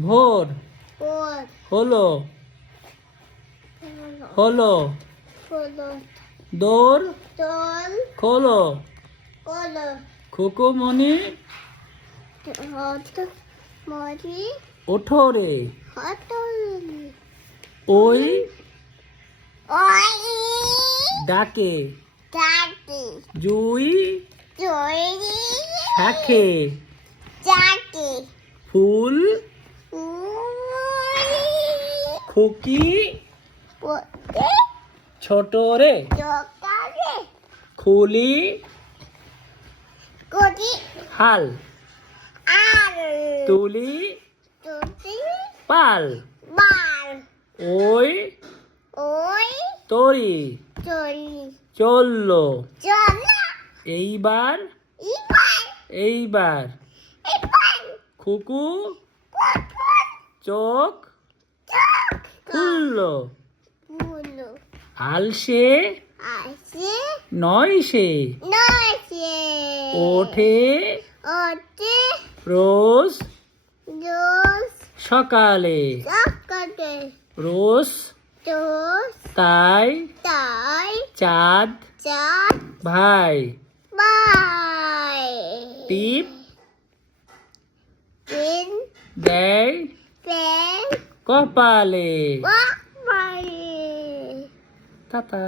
ভোর হলো হলো দোর খোলো খুকুমনি ওঠো রে ওই ডাকে জুই শাখে ফুল খুকি ছোট রে খুলি হাল তুলি পাল ওই তরি চললো এইবার খুকু চোখ খুললো আলসে নয় সে ওঠে রোজ সকালে রোজ তাই চাঁদ ভাই টিপ দেয় কপালে টাটা।